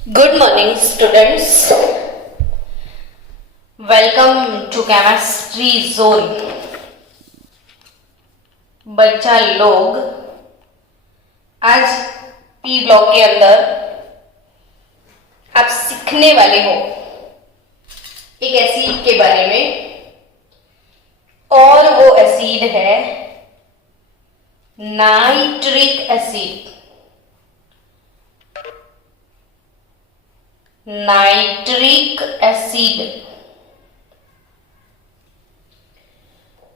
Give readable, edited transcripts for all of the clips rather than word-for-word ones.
Good morning, students. Welcome to Chemistry Zone. बच्चा लोग आज पी ब्लॉक के अंदर आप सीखने वाले हो एक एसिड के बारे में, और वो एसिड है nitric acid. Nitric acid,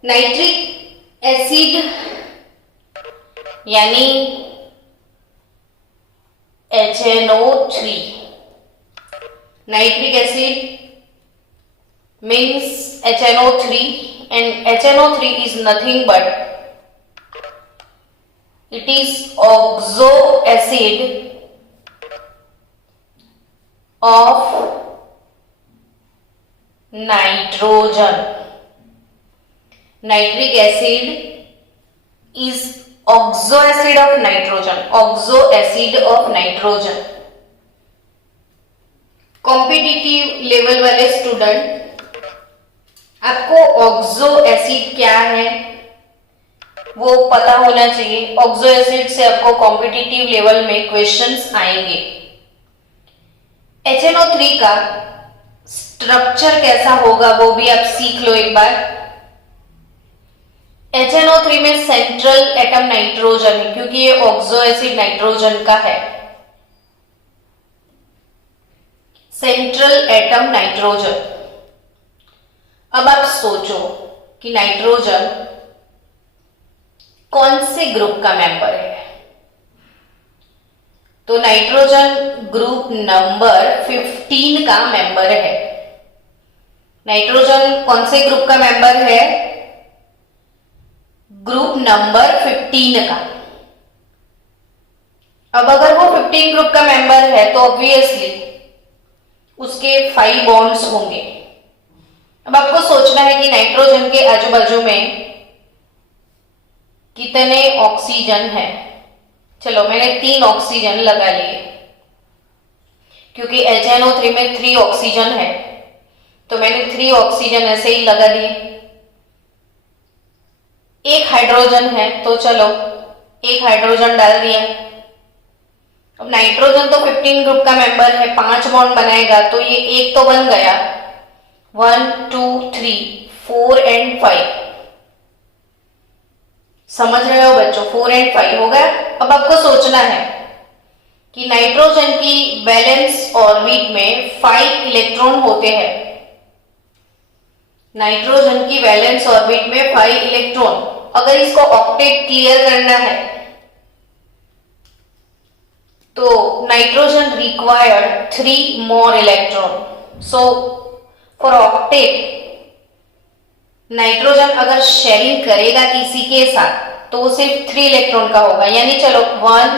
nitric acid यानी HNO3। Nitric acid means HNO3 and HNO3 is nothing but it is oxo acid of nitrogen. Nitric acid is oxo acid of nitrogen. Oxo acid of nitrogen. Competitive level वाले student, आपको oxo acid क्या है वो पता होना चाहिए। Oxo acid से आपको कॉम्पिटिटिव लेवल में क्वेश्चंस आएंगे। HNO3 का स्ट्रक्चर कैसा होगा वो भी आप सीख लो एक बार। HNO3 में सेंट्रल एटम नाइट्रोजन है क्योंकि ये ऑक्सो एसिड नाइट्रोजन का है। Central atom nitrogen. अब आप सोचो कि नाइट्रोजन कौन से ग्रुप का मेंबर है। तो नाइट्रोजन ग्रुप नंबर 15 का मेंबर है। नाइट्रोजन कौन से ग्रुप का मेंबर है? ग्रुप नंबर 15 का। अब अगर वो 15 ग्रुप का मेंबर है तो ऑब्वियसली उसके 5 बॉन्ड्स होंगे। अब आपको सोचना है कि नाइट्रोजन के आजू बाजू में कितने ऑक्सीजन है। चलो मैंने 3 ऑक्सीजन लगा लिए क्योंकि HNO3 में 3 ऑक्सीजन है, तो मैंने 3 ऑक्सीजन ऐसे ही लगा दिए। एक हाइड्रोजन है तो चलो एक हाइड्रोजन डाल दिया। अब नाइट्रोजन तो 15 ग्रुप का मेंबर है, 5 बॉन्ड बनाएगा तो ये एक तो बन गया। 1 2 3 4 एंड 5। समझ रहे हो बच्चों? 4 एंड 5 हो गया। अब आपको सोचना है कि नाइट्रोजन की वैलेंस ऑर्बिट में 5 इलेक्ट्रॉन होते हैं। नाइट्रोजन की वैलेंस ऑर्बिट में 5 इलेक्ट्रॉन। अगर इसको ऑक्टेट क्लियर करना है तो nitrogen required 3 more electron. So for octet nitrogen अगर शेयरिंग करेगा किसी के साथ तो वो सिर्फ 3 इलेक्ट्रॉन का होगा। यानी चलो 1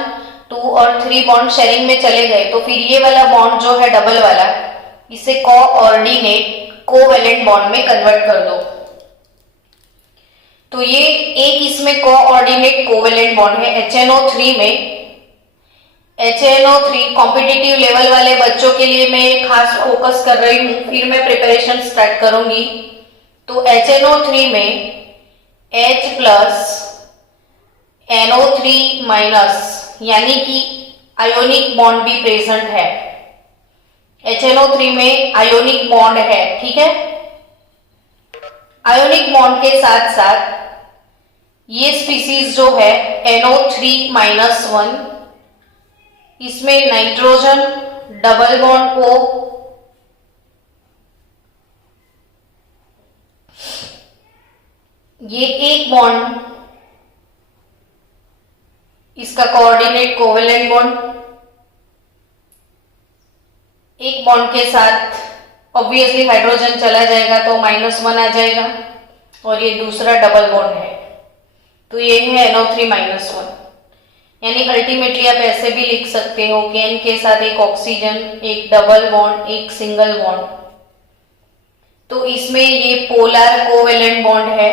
2 और 3 बॉन्ड शेयरिंग में चले गए तो फिर ये वाला बॉन्ड जो है डबल वाला, इसे कोऑर्डिनेट कोवैलेंट बॉन्ड में कन्वर्ट कर दो। तो ये एक इसमें कोऑर्डिनेट कोवैलेंट बॉन्ड है HNO3 में। HNO3 कॉम्पिटिटिव लेवल वाले बच्चों के लिए मैं खास फोकस कर रही हूं, फिर मैं प्रिपरेशन स्टार्ट करूंगी। तो HNO3 में H प्लस NO3 माइनस यानी कि आयोनिक बॉन्ड भी प्रेजेंट है। HNO3 में आयोनिक बॉन्ड है, ठीक है। आयोनिक बॉन्ड के साथ साथ ये स्पीसीज जो है NO3 माइनस 1, इसमें नाइट्रोजन डबल बॉन्ड को ये एक बॉन्ड, इसका कोऑर्डिनेट कोवैलेंट बॉन्ड, एक बॉन्ड के साथ ऑब्वियसली हाइड्रोजन चला जाएगा तो -1 आ जाएगा, और ये दूसरा डबल बॉन्ड है तो ये है NO3 माइनस 1। यानी अल्टीमेटली आप ऐसे भी लिख सकते हो कि N के साथ एक ऑक्सीजन, एक डबल बॉन्ड, एक सिंगल बॉन्ड। तो इसमें ये पोलर कोवैलेंट बॉन्ड है,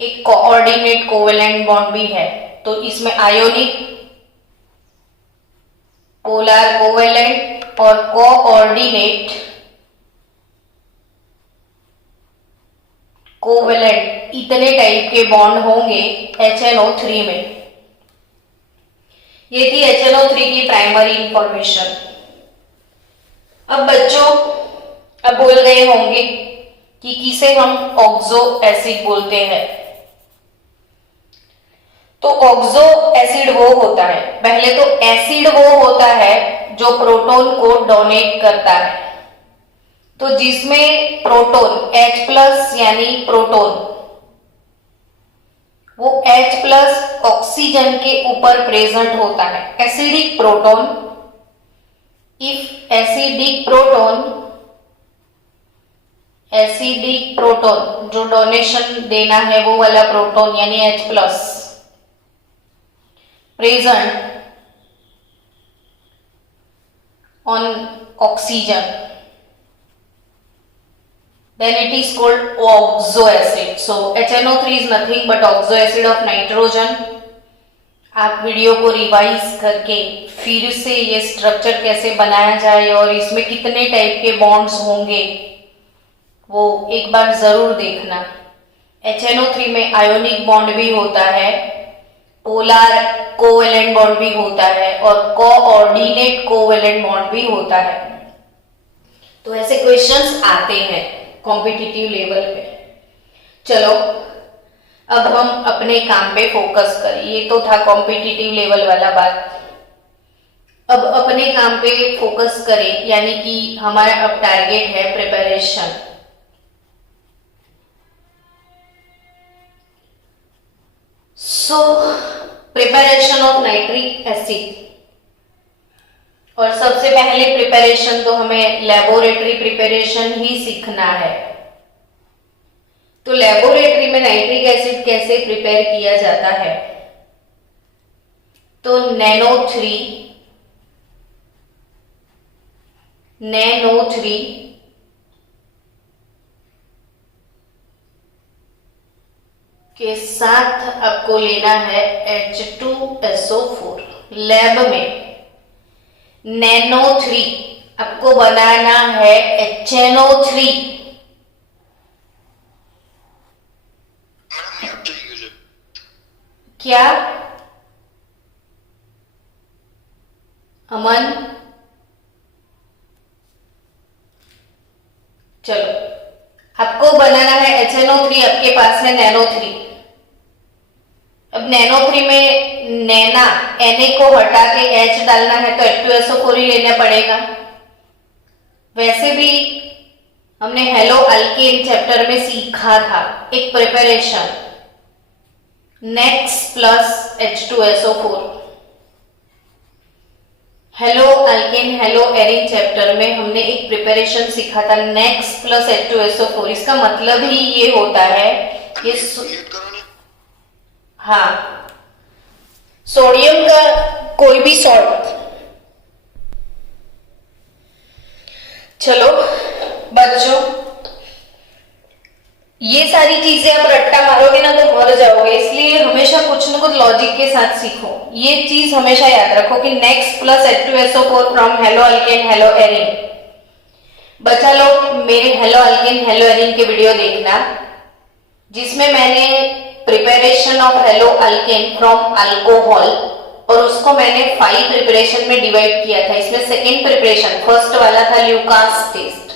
एक कोऑर्डिनेट कोवैलेंट बॉन्ड भी है। तो इसमें आयोनिक, पोलर कोवैलेंट और कोऑर्डिनेट कोवेलेंट इतने टाइप के बॉन्ड होंगे HNO3 में। ये थी HNO3 की प्राइमरी इंफॉर्मेशन। अब बच्चों अब बोल गए होंगे कि किसे हम ऑक्सो एसिड बोलते हैं। तो ऑक्सो एसिड वो होता है, पहले तो एसिड वो होता है जो प्रोटॉन को डोनेट करता है। तो जिसमें प्रोटॉन H+ यानी प्रोटॉन वो H+ ऑक्सीजन के ऊपर प्रेजेंट होता है, acidic proton. If acidic proton जो डोनेशन देना है वो वाला प्रोटॉन यानी H+ present on oxygen, then it is called oxo acid. So HNO3 is nothing but oxo acid of nitrogen. आप वीडियो को रिवाइज करके फिर से ये स्ट्रक्चर कैसे बनाया जाए और इसमें कितने टाइप के बॉन्ड्स होंगे वो एक बार जरूर देखना। HNO3 में आयोनिक बॉन्ड भी होता है, पोलर कोवेलेंट बॉन्ड भी होता है और कोऑर्डिनेट कोवेलेंट बॉन्ड भी होता है। तो ऐसे क्वेश्चंस आते हैं कॉम्पिटिटिव लेवल पे। चलो अब हम अपने काम पे फोकस करें। ये तो था कॉम्पिटिटिव लेवल वाला बात। अब अपने काम पे फोकस करें, यानी कि हमारा अब टारगेट है preparation. So preparation of nitric acid, और सबसे पहले प्रिपरेशन तो हमें लेबोरेटरी प्रिपरेशन ही सीखना है। तो लेबोरेटरी में नाइट्रिक एसिड कैसे प्रिपेयर किया जाता है, तो NaNO3 के साथ आपको लेना है H2SO4। लैब में NaNO3 आपको बनाना है HNO3। क्या अमन? चलो आपको बनाना है HNO3, आपके पास है NaNO3। अब NaNO3 में Na को हटा के H डालना है तो H2SO4 ही लेना पड़ेगा। वैसे भी हमने हेलो अल्केन चैप्टर में सीखा था एक preparation NEX plus H2SO4। Hello alkane hello Erin chapter में हमने एक प्रिपरेशन सीखा था NEX प्लस H2SO4। इसका मतलब ही ये होता है ये हाँ, सोडियम का कोई भी सॉल्ट। चलो बच्चों, ये सारी चीजें आप रट्टा मारोगे ना तो मर जाओगे, इसलिए हमेशा कुछ ना कुछ लॉजिक के साथ सीखो। ये चीज हमेशा याद रखो कि NEX plus H2SO4 from hello alkane hello Erin. बच्चा लोग मेरे हेलो अल्केन हेलो एरिन के वीडियो देखना, जिसमें मैंने preparation of hello alkane from alcohol, और उसको मैंने 5 प्रिपरेशन में डिवाइड किया था। इसमें सेकेंड प्रिपरेशन, फर्स्ट वाला था ल्यूकास टेस्ट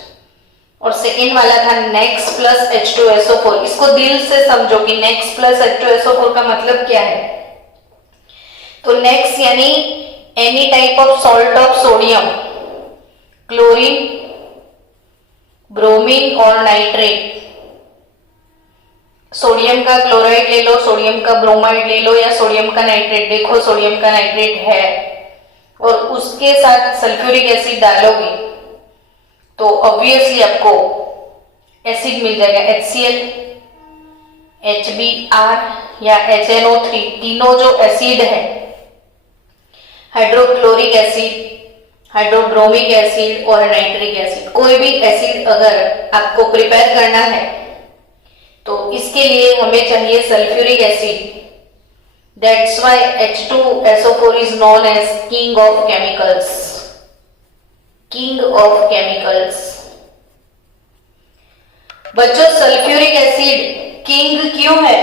और सेकेंड वाला था NEX प्लस H2SO4। इसको दिल से समझो कि NEX प्लस H2SO4 का मतलब क्या है। तो NEX यानी any type of salt of sodium, chlorine, bromine और नाइट्रेट। सोडियम का क्लोराइड ले लो, सोडियम का ब्रोमाइड ले लो या सोडियम का नाइट्रेट। देखो सोडियम का नाइट्रेट है और उसके साथ सल्फ्यूरिक एसिड डालोगे तो ऑब्वियसली आपको एसिड मिल जाएगा, HCl, HBr या HNO3। तीनों जो एसिड है, हाइड्रोक्लोरिक एसिड, हाइड्रोब्रोमिक एसिड और नाइट्रिक एसिड, कोई भी एसिड अगर आपको प्रिपेयर करना है तो इसके लिए हमें चाहिए sulphuric acid. That's why H2SO4 is known as king of chemicals. King of chemicals. बच्चों सल्फ्यूरिक एसिड किंग क्यों है?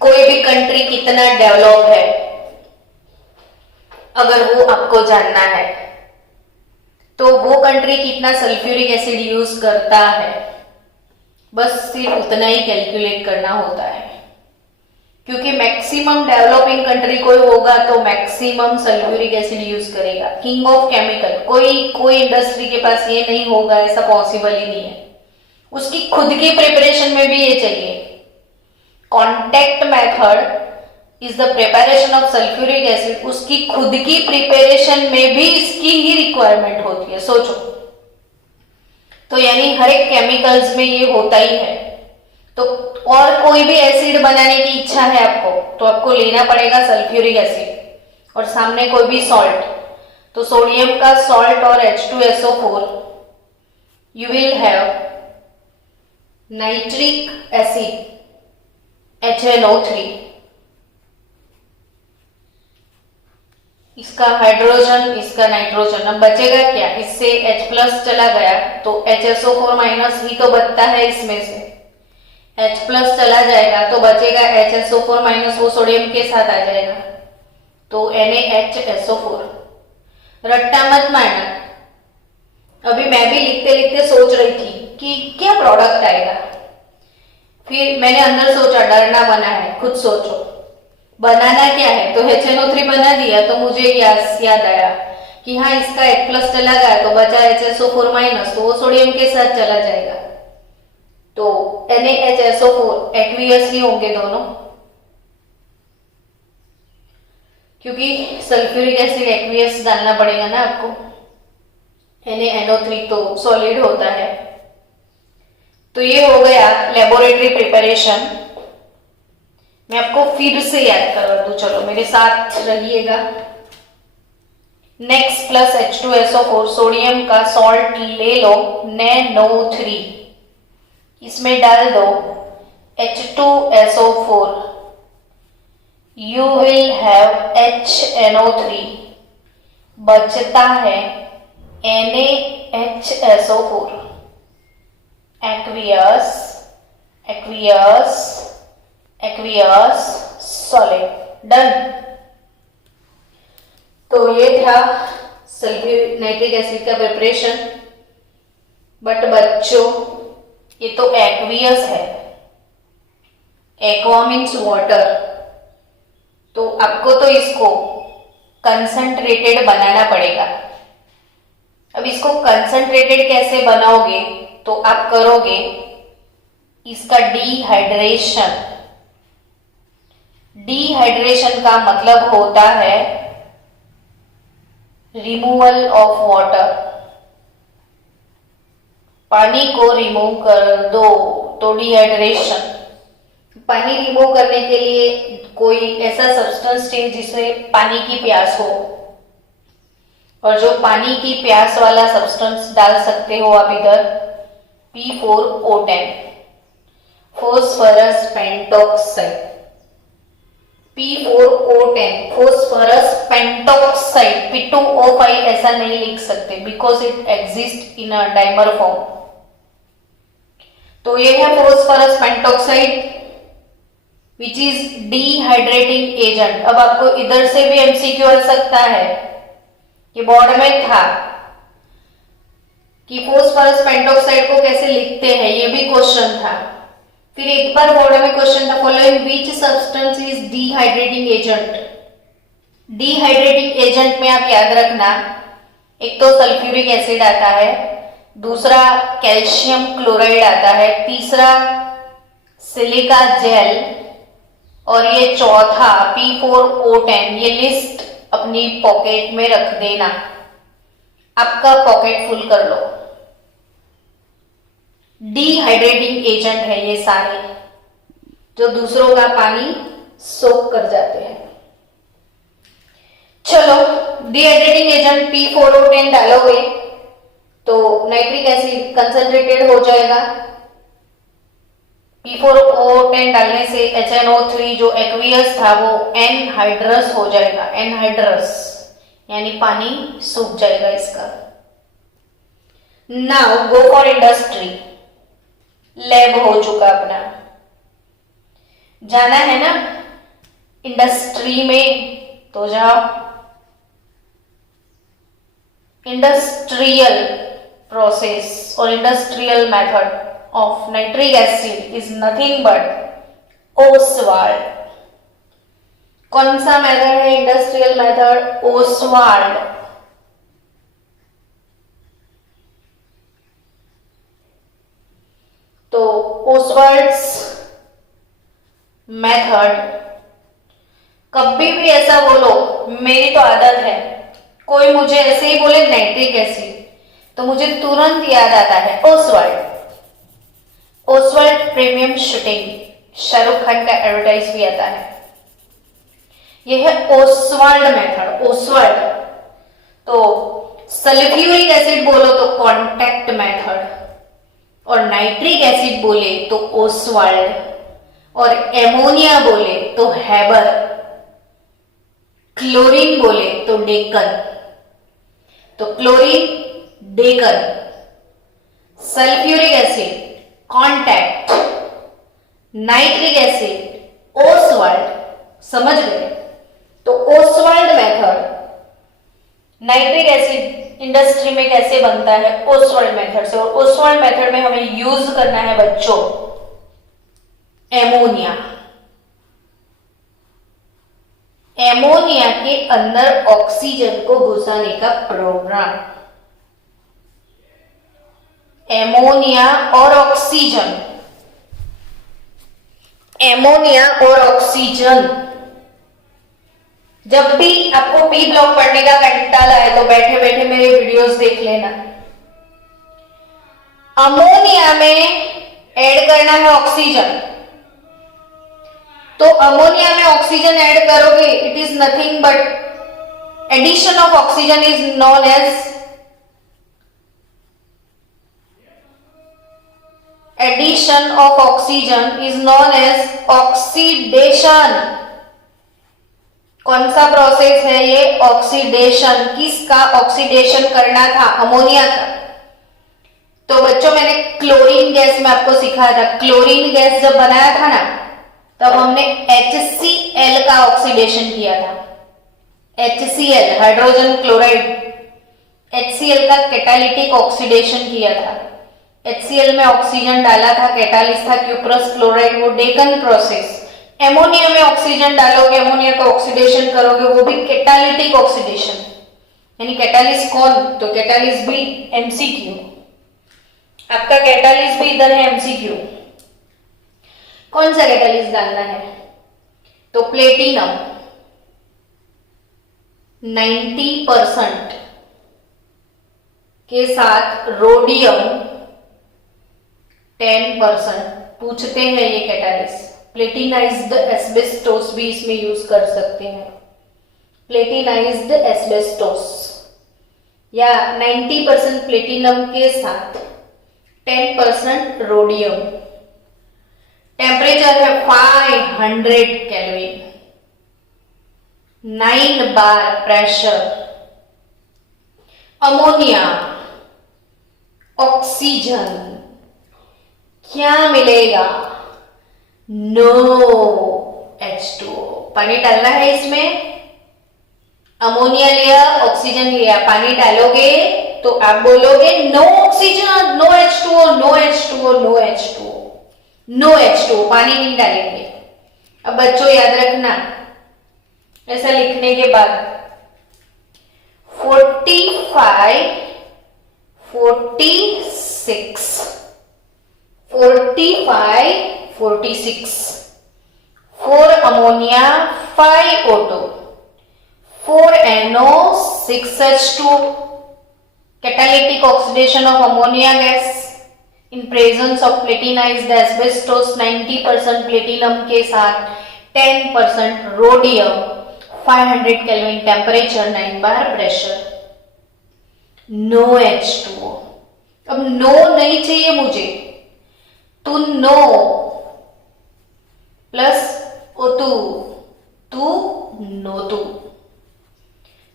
कोई भी कंट्री कितना डेवलप है, अगर वो आपको जानना है तो वो कंट्री कितना सल्फ्यूरिक एसिड यूज करता है, बस सिर्फ उतना ही कैलकुलेट करना होता है। क्योंकि मैक्सिमम डेवलपिंग कंट्री कोई होगा तो मैक्सिमम सल्फ्यूरिक एसिड यूज करेगा। किंग ऑफ केमिकल, कोई इंडस्ट्री के पास ये नहीं होगा, ऐसा पॉसिबल ही नहीं है। उसकी खुद की प्रिपरेशन में भी ये चाहिए। Contact method is the preparation of sulphuric acid, उसकी खुद की प्रिपरेशन में भी इसकी ही रिक्वायरमेंट होती है। सोचो, तो यानी हर एक केमिकल्स में ये होता ही है। तो और कोई भी एसिड बनाने की इच्छा है आपको, तो आपको लेना पड़ेगा सल्फ्यूरिक एसिड और सामने कोई भी सॉल्ट, तो सोडियम का सॉल्ट और H2SO4, you will have nitric acid HNO3, इसका हाइड्रोजन, इसका नाइट्रोजन। अब बचेगा क्या? इससे H+ चला गया तो HSO4- ही तो बचता है इसमें से। H+ चला जाएगा तो बचेगा HSO4-, वो सोडियम के साथ आ जाएगा तो NaHSO4। रट्टा मत मारना। अभी मैं भी लिखते लिखते सोच रही थी कि क्या प्रोडक्ट आएगा, फिर मैंने अंदर सोचा डरना मना है, खुद सोचो बनाना क्या है, तो HNO3 बना दिया तो मुझे याद आया कि हाँ इसका H+ चला गया तो बचा HSO4-, तो वो सोडियम के साथ चला जाएगा तो NaHSO4 एक्वियस ही होंगे दोनों, क्योंकि सल्फ्यूरिक एसिड एक्वियस डालना पड़ेगा ना आपको। NaNO3 तो सॉलिड होता है। तो ये हो गया लेबोरेटरी प्रिपरेशन। मैं आपको फिर से याद करा दूं, चलो मेरे साथ रहिएगा। नेक्स्ट प्लस H2SO4, सोडियम का सॉल्ट ले लो NaNO3, इसमें डाल दो H2SO4, you will have HNO3, बचता है NaHSO4, एक्वियस सॉलिड। डन। तो ये था सल्फ्यूरिक नाइट्रिक एसिड का प्रिपरेशन। बट बच्चों ये तो एक्वियस है, एक्वा मीन्स वाटर, तो आपको तो इसको कंसंट्रेटेड बनाना पड़ेगा। अब इसको कंसंट्रेटेड कैसे बनाओगे, तो आप करोगे इसका डिहाइड्रेशन। डिहाइड्रेशन का मतलब होता है रिमूवल ऑफ वाटर, पानी को रिमूव कर दो तो डिहाइड्रेशन। पानी रिमूव करने के लिए कोई ऐसा सब्सटेंस चाहिए जिससे पानी की प्यास हो, और जो पानी की प्यास वाला सब्सटेंस डाल सकते हो आप इधर P4O10, phosphorus pentoxide. P4O10 phosphorus pentoxide, P2O5 ऐसा नहीं लिख सकते because it exist in a dimer form. तो ये है phosphorus pentoxide which is dehydrating agent. अब आपको इधर से भी MCQ आ सकता है, ये बोर्ड में था कि फॉस्फोरस पेंटॉक्साइड को कैसे लिखते हैं, ये भी क्वेश्चन था। फिर एक बार बोर्ड में क्वेश्चन था, following which substance is dehydrating agent. Dehydrating agent में आप याद रखना, एक तो सल्फ्यूरिक एसिड आता है, दूसरा कैल्शियम क्लोराइड आता है, तीसरा सिलिका जेल, और ये चौथा P4O10। ये लिस्ट अपनी पॉकेट में रख देना, आपका पॉकेट फुल कर लो। डिहाइड्रेटिंग एजेंट है ये सारे, जो दूसरों का पानी सोख कर जाते हैं। चलो, डिहाइड्रेटिंग एजेंट P4O10 डालोगे तो नाइट्रिक एसिड कंसंट्रेटेड हो जाएगा। P4O10 डालने से HNO3 जो एक्वियस था वो एनहाइड्रस हो जाएगा। एनहाइड्रस यानी पानी सूख जाएगा इसका। Now go for industry. Lab हो चुका अपना, जाना है ना इंडस्ट्री में, तो जाओ। इंडस्ट्रियल प्रोसेस और industrial method of nitric acid is nothing but Oswald. कौन सा मेथड है इंडस्ट्रियल मेथड? ओसवाल्ड। तो ओसवाल्ड्स मेथड, कभी भी ऐसा बोलो, मेरी तो आदत है, कोई मुझे ऐसे ही बोले नाइट्रिक एसिड तो मुझे तुरंत याद आता है Oswald. Oswald premium shooting, Shahrukh Khan का एडवर्टाइज भी आता है। यह है ओसवाल्ड मेथड, ओसवाल्ड। तो सल्फ्यूरिक एसिड बोलो तो कॉन्टैक्ट मेथड, और नाइट्रिक एसिड बोले तो ओसवाल्ड, और एमोनिया बोले तो हैबर, क्लोरीन बोले तो डेकन। तो chlorine Deccan, sulphuric acid contact, nitric acid Oswald. समझ गए? तो Oswald method, nitric acid industry में कैसे बनता है? ओसवाल्ड मेथड से। और ओसवाल्ड मेथड में हमें यूज करना है बच्चों एमोनिया। एमोनिया के अंदर ऑक्सीजन को घुसाने का प्रोग्राम। एमोनिया और ऑक्सीजन, एमोनिया और ऑक्सीजन। जब भी आपको पी ब्लॉक पढ़ने का कंटाला है तो बैठे बैठे मेरे वीडियोस देख लेना। अमोनिया में ऐड करना है ऑक्सीजन, तो अमोनिया में ऑक्सीजन ऐड करोगे, it is nothing but addition of oxygen is known as addition of oxygen is known as oxidation. कौन सा प्रोसेस है ये? ऑक्सीडेशन। किसका ऑक्सीडेशन करना था? अमोनिया का। तो बच्चों मैंने क्लोरीन गैस में आपको सिखाया था, क्लोरीन गैस जब बनाया था ना तब हमने HCl का ऑक्सीडेशन किया था। HCl हाइड्रोजन क्लोराइड, HCl का कैटालिटिक ऑक्सीडेशन किया था। HCl में ऑक्सीजन डाला था, कैटालिस्ट था क्यूप्रस क्लोराइड, वो डेकन प्रोसेस। एमोनिया में ऑक्सीजन डालोगे, एमोनिया का ऑक्सीडेशन करोगे, वो भी कैटालिटिक ऑक्सीडेशन। यानी कैटालिस्ट कौन? तो कैटालिस्ट भी MCQ, आपका कैटालिस्ट भी इधर है MCQ। कौन सा कैटालिस्ट डालना है? तो प्लेटिनम 90% के साथ रोडियम 10%। पूछते हैं ये कैटालिस्ट। प्लेटिनाइज्ड एस्बेस्टोस भी इसमें यूज कर सकते हैं, प्लेटिनाइज्ड एस्बेस्टोस, या 90% प्लेटिनम के साथ 10% रोडियम। टेम्परेचर है 500 केल्विन, 9 बार प्रेशर। अमोनिया, ऑक्सीजन, क्या मिलेगा? No H2O। पानी डालना है इसमें, अमोनिया लिया, ऑक्सीजन लिया, पानी डालोगे तो आप बोलोगे no oxygen, no H2O, no H2O, no H2O, no H2O, पानी नहीं डालेंगे। अब बच्चों याद रखना, ऐसा लिखने के बाद 45, 46, 45, 46, 4 ammonia, 5 O2, 4 NO, 6 H2O. Catalytic oxidation of ammonia gas in presence of platinized asbestos 90% platinum के साथ 10% rhodium, 500 Kelvin temperature, 9 bar pressure, no H2O। अब नो नहीं चाहिए मुझे, तो नो प्लस O2, तू नो तू,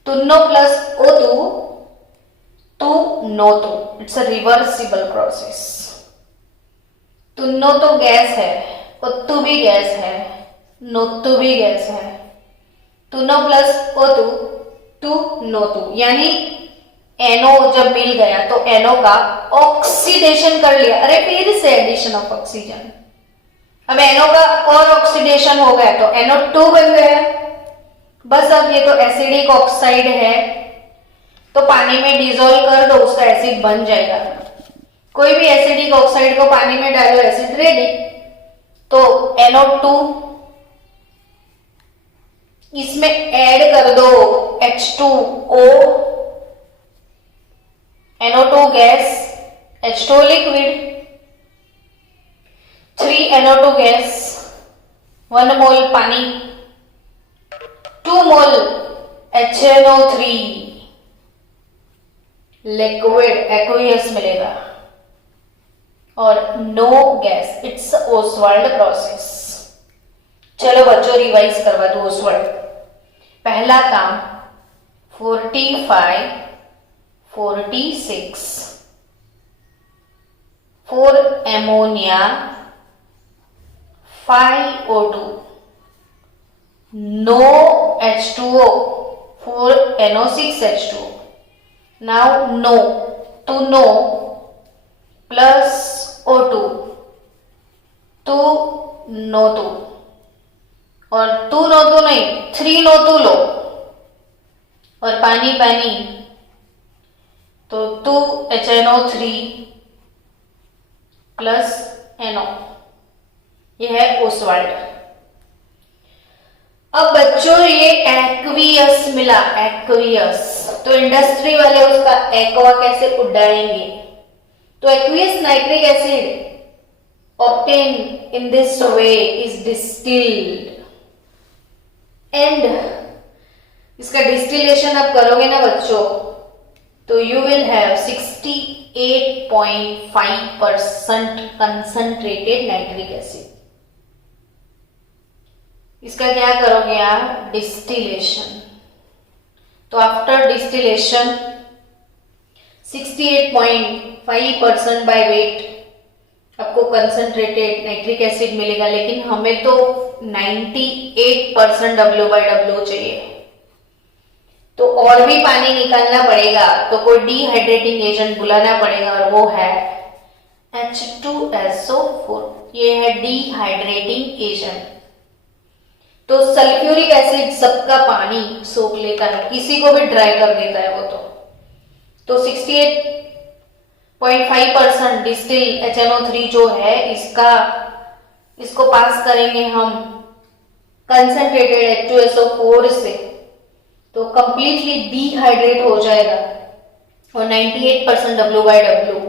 तुन्नो प्लस O2, तू NO2, it's a reversible process. तो NO2 गैस है, O2 भी गैस है, NO2 भी गैस है, तो NO plus O2 to NO2, यानी NO जब मिल गया तो NO का ऑक्सीडेशन कर लिया, अरे फिर से एडिशन ऑफ ऑक्सीजन। अब NO का और ऑक्सीडेशन हो गया तो NO2 बन गया। बस अब ये तो एसिडिक ऑक्साइड है, तो पानी में डिजोल्व कर दो, उसका एसिड बन जाएगा। कोई भी एसिडिक ऑक्साइड को पानी में डालो, एसिड रेडी। तो NO2 इसमें ऐड कर दो H2O, NO2 gas, H2O liquid, 3 NO2 gas, 1 मोल पानी, 2 मोल HNO3 लिक्विड एक्वियस मिलेगा, और no gas. It's Ostwald process. चलो बच्चों रिवाइज करवा दो ओसवाल्ड। पहला काम 45, 46, 4 ammonia, 5 O2, no H2O, 4 NO6 H2O. Now no, to no plus O2, to NO2, और 2 NO2 नहीं 3 NO2 लो, और पानी पानी तो 2 HNO3 प्लस NO, यह है ओसवाल्ड। अब बच्चों ये एक्वियस मिला, एक्वियस, तो इंडस्ट्री वाले उसका एक्वा कैसे उड़ाएंगे? तो aqueous nitric acid obtain in this way is distilled, and इसका डिस्टिलेशन आप करोगे ना बच्चों, तो you will have 68.5% concentrated nitric acid. इसका क्या करोगे आप? डिस्टिलेशन। तो आफ्टर डिस्टिलेशन 68.5% बाय वेट आपको कंसंट्रेटेड नाइट्रिक एसिड मिलेगा, लेकिन हमें तो 98% W/W चाहिए, तो और भी पानी निकालना पड़ेगा, तो कोई डिहाइड्रेटिंग एजेंट बुलाना पड़ेगा, और वो है H2SO4। ये है डिहाइड्रेटिंग एजेंट। तो सल्फ्यूरिक एसिड सबका पानी सोख लेता है, किसी को भी ड्राई कर देता है वो तो 68.5% डिस्टिल HNO3 जो है इसको पास करेंगे हम कंसंट्रेटेड H2SO4 से, तो कंप्लीटली डिहाइड्रेट हो जाएगा, और 98% W/W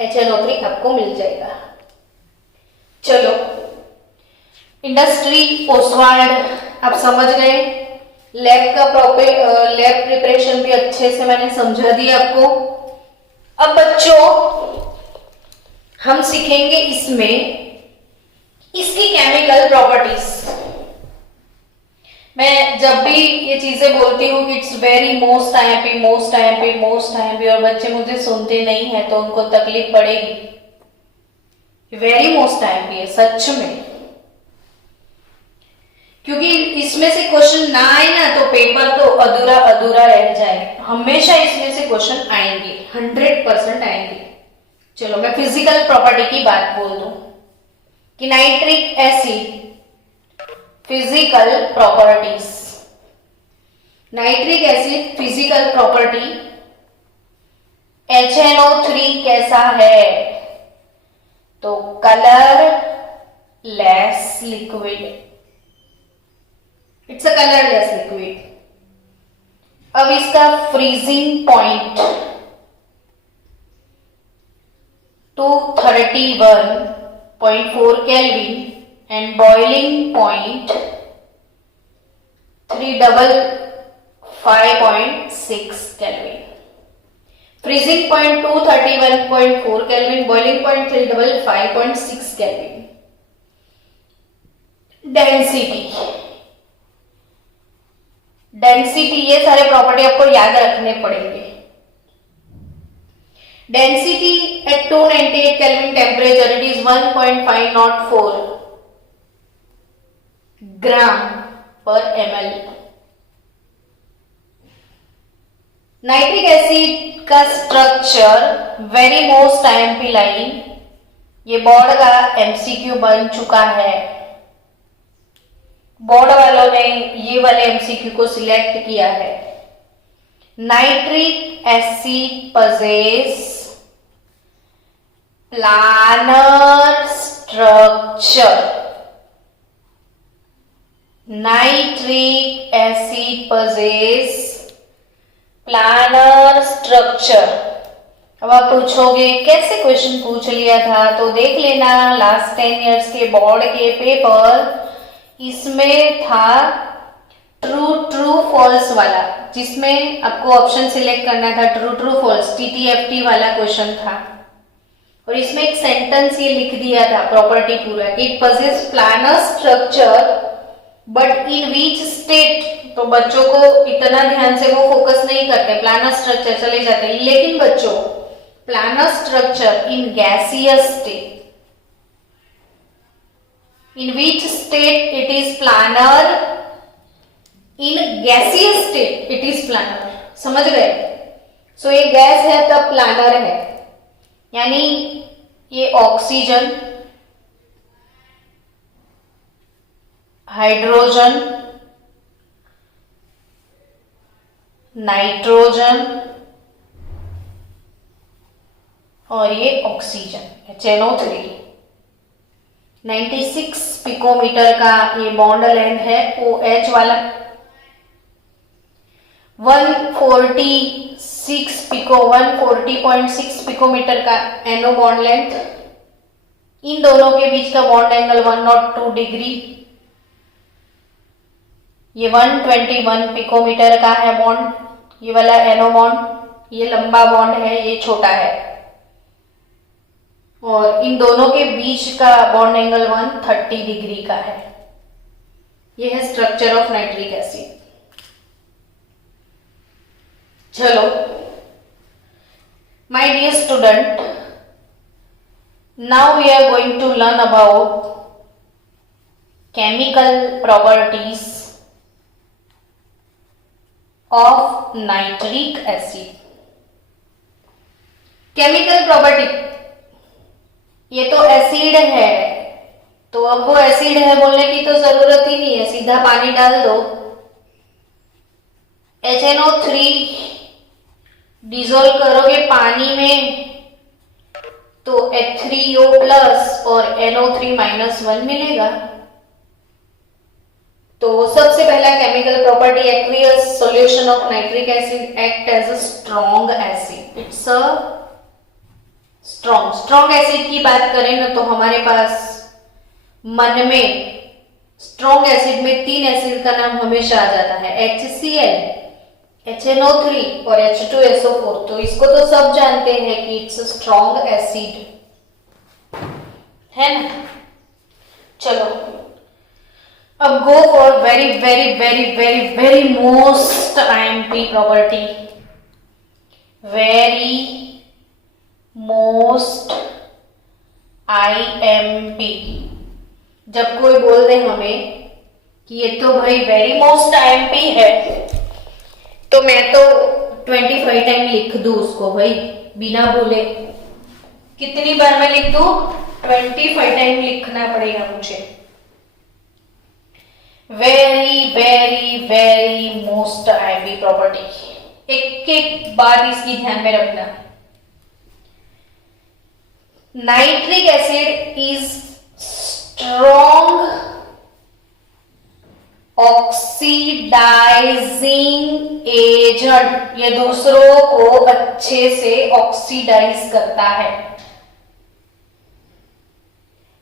HNO3 आपको मिल जाएगा। चलो इंडस्ट्री ओसवाल्ड आप समझ गए। लैब प्रिपरेशन भी अच्छे से मैंने समझा दिया आपको। अब बच्चों हम सीखेंगे इसमें इसकी केमिकल प्रॉपर्टीज। मैं जब भी ये चीजें बोलती हूँ कि it's very most IMP, most IMP, most IMP, और बच्चे मुझे सुनते नहीं है तो उनको तकलीफ पड़ेगी। वेरी मोस्ट आईएमपी है सच में, क्योंकि इसमें से क्वेश्चन ना आए ना तो पेपर तो अधूरा अधूरा रह जाए। हमेशा इसमें से क्वेश्चन आएंगे, 100% आएंगे। चलो मैं फिजिकल प्रॉपर्टी की बात बोल दूं कि nitric acid physical properties. Nitric acid physical property, HNO3 कैसा है? तो colour less liquid, it's a colourless liquid. अब इसका freezing point 231.4 kelvin and boiling point 355.6 kelvin. Freezing point 231.4 kelvin, boiling point 355.6 kelvin. Density, ये सारे प्रॉपर्टी आपको याद रखने पड़ेंगे। Density at 298 Kelvin temperature, it is 1.504 gram per ml. Nitric acid का structure very most IMP line, ये board का MCQ बन चुका है। बोर्ड वालों ने ये वाले एमसीक्यू को सिलेक्ट किया है। Nitric acid possess planar structure. Nitric acid possess planar structure. अब आप पूछोगे कैसे क्वेश्चन पूछ लिया था, तो देख लेना लास्ट 10 इयर्स के बोर्ड के पेपर, इसमें था ट्रू फॉल्स वाला, जिसमें आपको ऑप्शन सिलेक्ट करना था ट्रू फॉल्स, टीटीएफटी वाला क्वेश्चन था। और इसमें एक सेंटेंस ये लिख दिया था प्रॉपर्टी पूरा कि it possess planar structure but in which state. तो बच्चों को इतना ध्यान से वो फोकस नहीं करते, प्लानर स्ट्रक्चर चले जाते हैं, लेकिन बच्चों planar structure in gaseous state, in which state it is planar, in gaseous state it is planar. समझ गए? सो ये गैस है तब प्लानर है, यानी ये ऑक्सीजन, हाइड्रोजन, नाइट्रोजन और ये ऑक्सीजन HNO3। 96 पिकोमीटर का ये बॉन्ड लेंथ है OH वाला, 140.6 पिकोमीटर का NO बॉन्ड लेंथ। इन दोनों के बीच का बॉन्ड एंगल 102 डिग्री। ये 121 पिकोमीटर का है बॉन्ड, ये वाला NO बॉन्ड, ये लंबा बॉन्ड है, ये छोटा है। और इन दोनों के बीच का बॉन्ड एंगल 130 डिग्री का है। ये है स्ट्रक्चर ऑफ नाइट्रिक एसिड। चलो my dear student, now we are going to learn about chemical properties of nitric acid. Chemical property, ये तो एसिड है, तो अब वो एसिड है बोलने की तो जरूरत ही नहीं है, सीधा पानी डाल दो, HNO3 डिसॉल्व करोगे पानी में तो H3O प्लस और NO3-1 मिलेगा। तो सबसे पहला chemical property, aqueous solution of nitric acid act as a strong acid. It's a strong acid की बात करें ना, तो हमारे पास मन में स्ट्रॉन्ग एसिड में 3 एसिड का नाम हमेशा आ जाता है, HCl, HNO3 और H2SO4। तो इसको तो सब जानते हैं कि इट्स स्ट्रॉन्ग एसिड है ना। चलो अब go for very very very very very most IMP property, very most IMP. जब कोई बोल दे हमें कि ये तो भाई वेरी मोस्ट आईएमपी है, तो मैं तो 25 टाइम लिख दूं उसको भाई, बिना बोले। कितनी बार मैं लिख दूं? 25 टाइम लिखना पड़ेगा मुझे। Very very very most IMP property, एक एक बात इसकी ध्यान में रखना। Nitric acid is strong oxidizing agent, ये दूसरों को अच्छे से ऑक्सीडाइज करता है।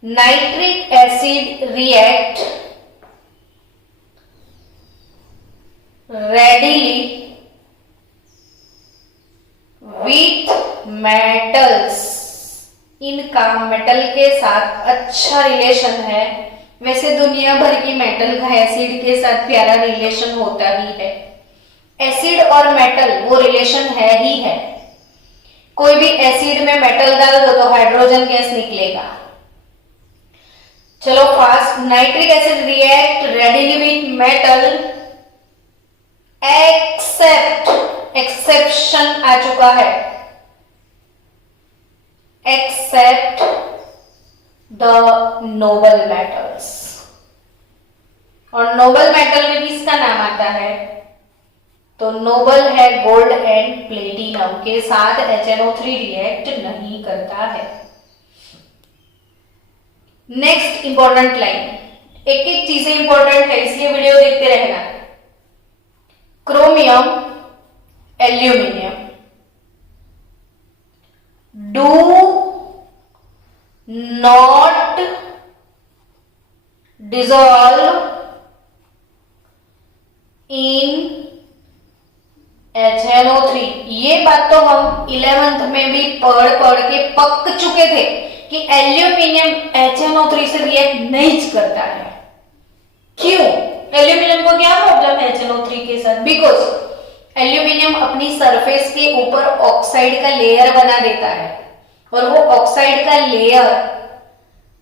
Nitric acid react readily with metals, इनका मेटल के साथ अच्छा रिलेशन है। वैसे दुनिया भर की मेटल का एसिड के साथ प्यारा रिलेशन होता ही है। एसिड और मेटल वो रिलेशन है ही है। कोई भी एसिड में मेटल डाल दो तो हाइड्रोजन गैस निकलेगा। चलो fast, nitric acid react readily with metal except, exception आ चुका है, एक्सेप्ट द नोबल मेटल्स। और नोबल मेटल में किसका नाम आता है? तो नोबल है गोल्ड एंड प्लेटिनम, के साथ HNO3 रिएक्ट नहीं करता है। नेक्स्ट इंपॉर्टेंट लाइन, एक एक चीजें इंपॉर्टेंट है इसलिए वीडियो देखते रहना। Chromium aluminium do not dissolve in HNO3। ये बात तो हम 11th में भी पढ़ के पक चुके थे कि एल्यूमिनियम HNO3 से रिएक्ट नहीं करता है। क्यों? एल्यूमिनियम को क्या प्रॉब्लम है HNO3 के साथ? बिकॉज एल्यूमिनियम अपनी सरफेस के ऊपर ऑक्साइड का लेयर बना देता है और वो ऑक्साइड का लेयर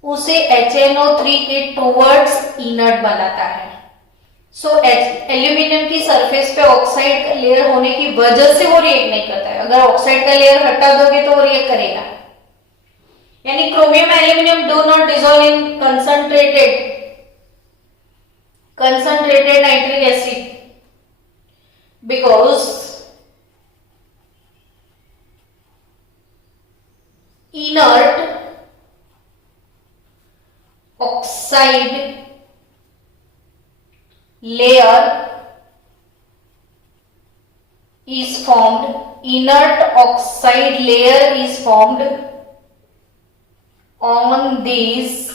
उसे HNO3 के टुवर्ड्स इनर्ट बनाता है। सो एल्यूमिनियम की सरफेस पे ऑक्साइड का लेयर होने की वजह से वो रिएक्ट नहीं करता है। अगर ऑक्साइड का लेयर हटा दोगे तो वो रिएक्ट करेगा। यानी chromium aluminium do not dissolve in concentrated nitric acid because inert oxide layer is formed, inert oxide layer is formed on these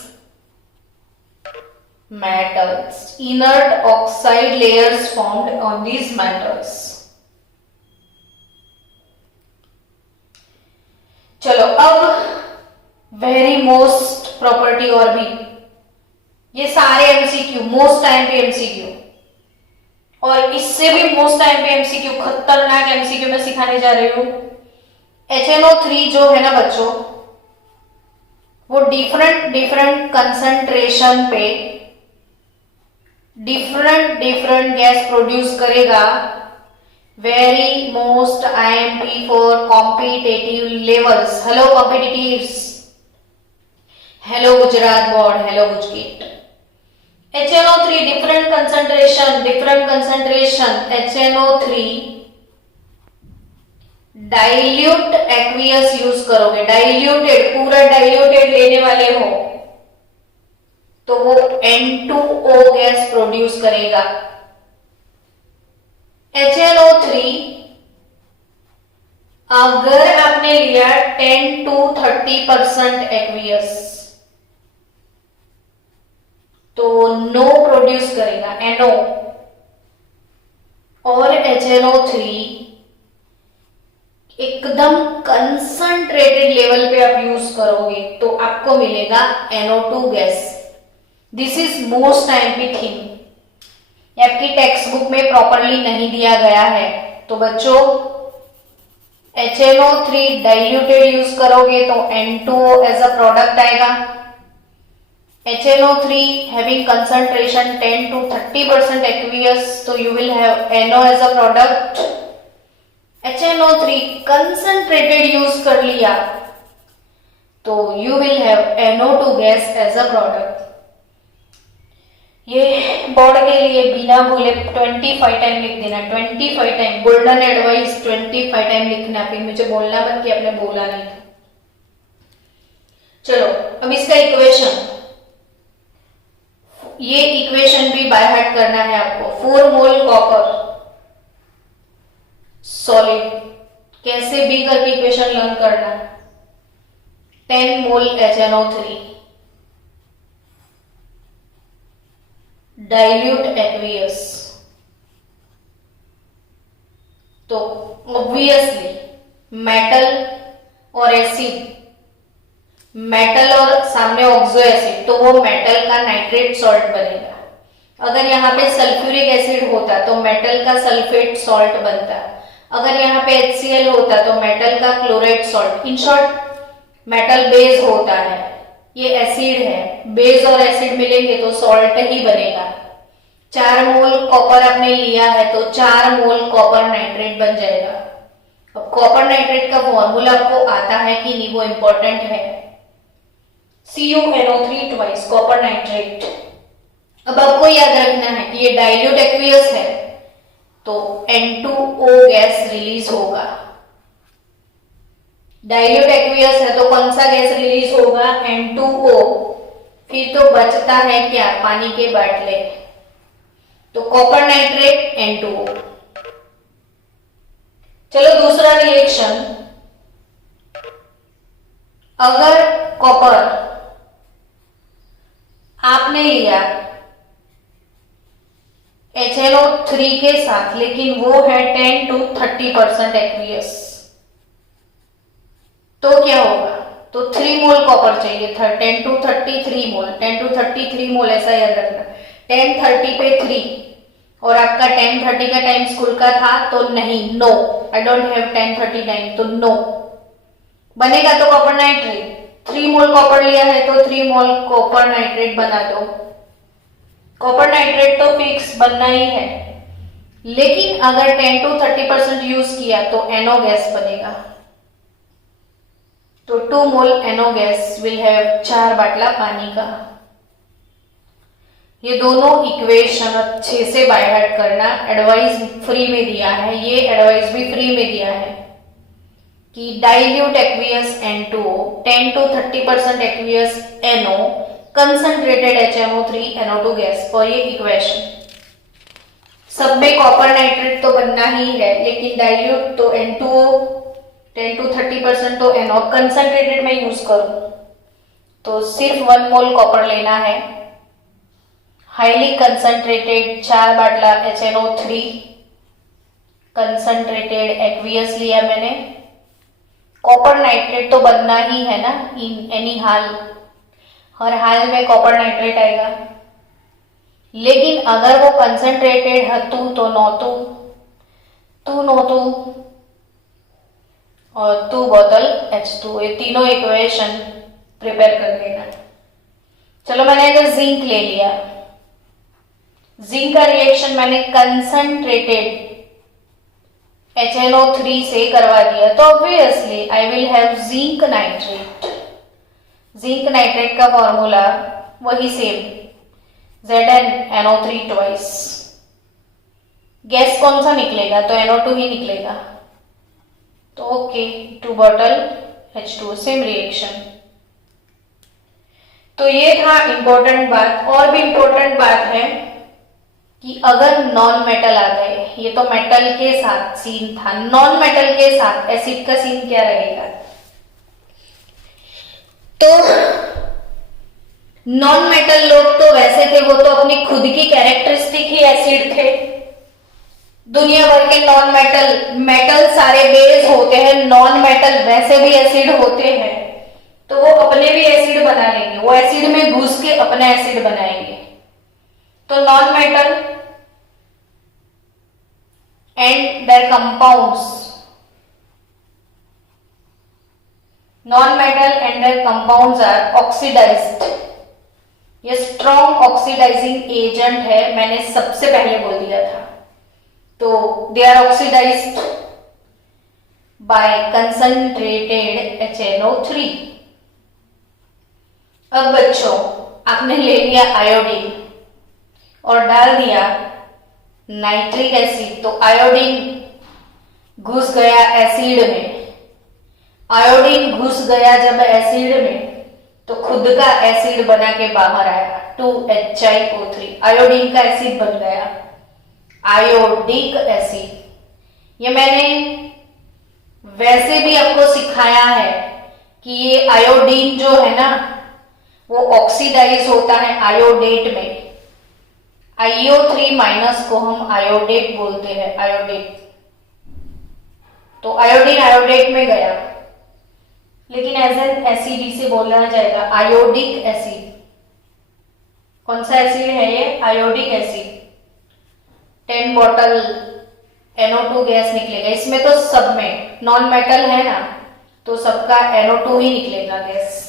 metals, inert oxide layers formed on these metals। चलो अब very most property और भी, ये सारे MCQ, most time पे MCQ और इससे भी मोस्ट टाइम पे एमसीक्यू, खतरनाक एमसीक्यू मैं सिखाने जा रही हूं। HNO3 जो है ना बच्चों, वो डिफरेंट कंसंट्रेशन पे डिफरेंट गैस प्रोड्यूस करेगा। Very most IMP for competitive levels. Hello competitives, hello Gujarat board, hello GUJCET. HNO3 different concentration HNO3 dilute aqueous use करोगे, डाइल्यूटेड, पूरा डाइल्यूटेड लेने वाले हो तो वो N2O गैस प्रोड्यूस करेगा। HNO3 अगर आपने लिया 10 to 30% एक्वियस तो NO प्रोड्यूस करेगा, NO। और HNO3 एकदम कंसंट्रेटेड लेवल पे आप यूज करोगे तो आपको मिलेगा NO2 gas. This is most IMP theme, आपकी टेक्स्ट बुक में प्रॉपरली नहीं दिया गया है। तो बच्चों HNO3 डाइल्यूटेड यूज करोगे तो N2O एज अ प्रोडक्ट आएगा। HNO3 having concentration 10 to 30% aqueous, so you will have NO as a product। HNO3 concentrated use कर लिया तो you will have NO2 gas as a product। ये board के लिए बिना भूले 25 टाइम लिख देना, 25 टाइम, गोल्डन एडवाइस 25 टाइम लिखना, फिर मुझे बोलना मत कि आपने बोला नहीं था। चलो अब इसका इक्वेशन, ये इक्वेशन भी बाय हार्ट करना है आपको। 4 मोल कॉपर सॉलिड, कैसे भी करके इक्वेशन लर्न करना। 10 मोल HNO3 डाइल्यूट एक्वियस, तो ऑब्वियसली मेटल और एसिड, मेटल और सामने ऑक्सो एसिड, तो वो मेटल का नाइट्रेट सॉल्ट बनेगा। अगर यहाँ पे सल्फ्यूरिक एसिड होता तो मेटल का सल्फेट सॉल्ट बनता। अगर यहाँ पे HCl होता तो मेटल का chloride salt, in short metal base होता है, ये एसिड है, बेस और एसिड मिलेंगे तो सॉल्ट ही बनेगा। 4 मोल कॉपर आपने लिया है तो 4 मोल कॉपर नाइट्रेट बन जाएगा। अब कॉपर नाइट्रेट का फॉर्मूला आपको आता है कि नहीं वो इंपॉर्टेंट है, CuNO3 ट्वाइस कॉपर नाइट्रेट। अब आपको याद रखना है कि ये डाइल्यूट एक्वियस है तो N2O गैस रिलीज होगा। डाइल्यूट एक्वियस है तो कौन सा गैस रिलीज होगा? N2O। फिर तो बचता है क्या? पानी के बाटले, तो कॉपर नाइट्रेट N2O। चलो दूसरा रिएक्शन, अगर कॉपर आपने लिया HNO3 के साथ, लेकिन वो है 10 to 30% एक्वियस, तो क्या होगा? तो 3 मोल कॉपर चाहिए था, 10 to 33 मोल, 10 to 33 मोल ऐसा याद रखना। 10:30 पे 3 और आपका 10:30 का टाइम स्कूल का था तो नहीं, no, I don't have 10:30 time, तो नो बनेगा। तो कॉपर नाइट्रेट 3 मोल कॉपर लिया है तो 3 मोल कॉपर नाइट्रेट बना दो। कॉपर नाइट्रेट तो फिक्स बनना ही है, लेकिन अगर 10 to 30% यूज किया तो NO गैस बनेगा। तो 2 मोल NO गैस विल हैव 4 बाटला पानी का। ये दोनों इक्वेशन अच्छे से बाय हार्ट करना, एडवाइस फ्री में दिया है, ये एडवाइस भी फ्री में दिया है कि dilute aqueous N2O, 10 to 30% aqueous NO, concentrated HNO3 NO2 gas, और ये इक्वेशन सब में कॉपर नाइट्रेट तो बनना ही है, लेकिन डाइल्यूट तो N2O, 10 to 30% तो NO, कंसंट्रेटेड में यूज करूं तो सिर्फ 1 मोल कॉपर लेना है। हाईली कंसंट्रेटेड 4 बाटला HNO3 कंसंट्रेटेड एक्वियस लिया मैंने। कॉपर नाइट्रेट तो बनना ही है ना, इन एनी हाल, हर हाल में कॉपर नाइट्रेट आएगा। लेकिन अगर वो कंसंट्रेटेड है तो नॉतु, तू नॉतु और 2 बोतल H2, ये तीनों इक्वेशन प्रिपेयर कर लेना। चलो मैंने अगर जिंक ले लिया, जिंक का रिएक्शन मैंने कंसंट्रेटेड HNO3 से करवा दिया तो obviously I will have zinc nitrate. Zinc nitrate का फॉर्मूला वही सेम, ZnNO3 ट्वाइस। गैस कौन सा निकलेगा? तो NO2 ही निकलेगा, तो okay, 2 bottle H2, same reaction. तो ये था इंपॉर्टेंट बात। और भी इंपॉर्टेंट बात है कि अगर नॉन मेटल आ गए, ये तो मेटल के साथ सीन था, नॉन मेटल के साथ एसिड का सीन क्या रहेगा? तो नॉन मेटल लोग तो वैसे थे, वो तो अपनी खुद की कैरेक्टरिस्टिक ही एसिड थे। दुनिया भर के नॉन मेटल, मेटल सारे बेस होते हैं, नॉन मेटल वैसे भी एसिड होते हैं, तो वो अपने भी एसिड बना लेंगे, वो एसिड में घुस के अपना एसिड बनाएंगे। तो non metal and their compounds, non metal and their compounds are oxidized. ये स्ट्रॉन्ग ऑक्सीडाइजिंग एजेंट है, मैंने सबसे पहले बोल दिया था। तो they are oxidized by concentrated HNO3। अब बच्चों, आपने ले लिया आयोडीन और डाल दिया नाइट्रिक एसिड, तो आयोडीन घुस गया एसिड में। आयोडीन घुस गया जब एसिड में तो खुद का एसिड बना के बाहर आया, 2HiO3, आयोडीन का एसिड बन गया, आयोडिक एसिड। ये मैंने वैसे भी आपको सिखाया है कि ये आयोडीन जो है ना वो ऑक्सीडाइज होता है आयोडेट में। IO3- को हम आयोडेट बोलते हैं, आयोडेट। तो आयोडीन आयोडेट में गया, लेकिन एज एन एसिड से बोला जाएगा आयोडिक एसिड। कौन सा एसिड है ये? Iodic acid. 10 bottle NO2 gas निकलेगा। इसमें तो सब में नॉन मेटल है ना, तो सबका NO2 ही निकलेगा गैस,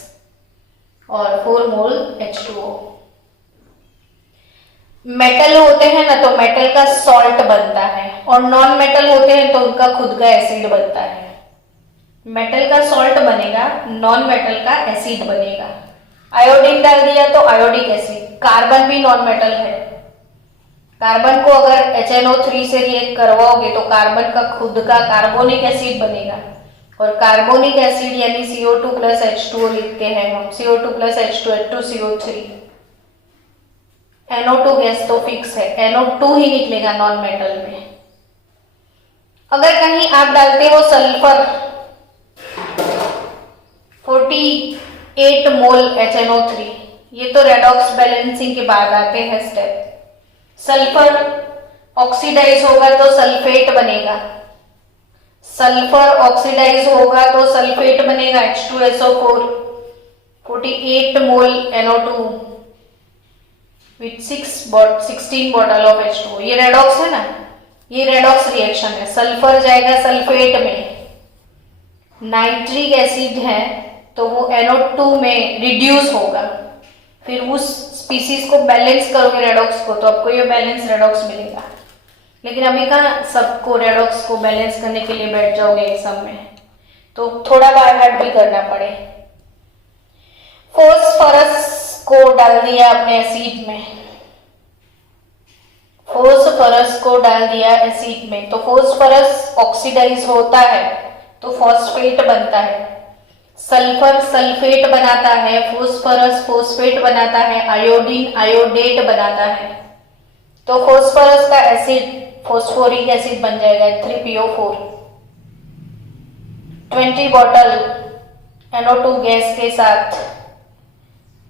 और 4 मोल H2O। मेटल होते हैं ना तो मेटल का सॉल्ट बनता है, और नॉन मेटल होते हैं तो उनका खुद का एसिड बनता है। मेटल का सॉल्ट बनेगा, नॉन मेटल का एसिड बनेगा। आयोडीन डाल दिया तो आयोडिक एसिड। कार्बन भी नॉन मेटल है, कार्बन को अगर HNO3 से रिएक्ट करवाओगे तो कार्बन का खुद का कार्बोनिक एसिड बनेगा, और कार्बोनिक एसिड यानी CO2 प्लस H2O लिखते हैं हम, CO2 plus H2 H2CO3। NO2 gas तो फिक्स है, NO2 ही निकलेगा नॉन मेटल में। अगर कहीं आप डालते हो सल्फर 48 मोल HNO3, ये तो रेडॉक्स बैलेंसिंग के बाद आते हैं स्टेप। सल्फर ऑक्सीडाइज होगा तो सल्फेट बनेगा, सल्फर ऑक्सीडाइज होगा तो सल्फेट बनेगा H2SO4, 48 mole NO2 with 16 bottle of H2O। ये रेडॉक्स है ना, ये रेडॉक्स रिएक्शन है। सल्फर जाएगा सल्फेट में, नाइट्रिक एसिड है तो वो NO2 में रिड्यूस होगा, फिर उस स्पीसीज को बैलेंस करोगे रेडॉक्स को, तो आपको ये बैलेंस रेडॉक्स मिलेगा। लेकिन अभी कहाँ सबको रेडॉक्स को बैलेंस करने के लिए बैठ जाओगे एग्जाम में, तो थोड़ा बाय हार्ट भी करना पड़े। फॉस्फोरस को डाल दिया अपने एसिड में, फॉस्फोरस को डाल दिया एसिड में, तो फॉस्फोरस ऑक्सीडाइज होता है तो फॉस्फेट बनता है। सल्फर सल्फेट बनाता है, फॉस्फोरस फॉस्फेट बनाता है, आयोडीन आयोडेट बनाता है, तो फॉस्फोरस का एसिड फॉस्फोरिक एसिड बन जाएगा 3PO4। 20 बॉटल NO2 गैस के साथ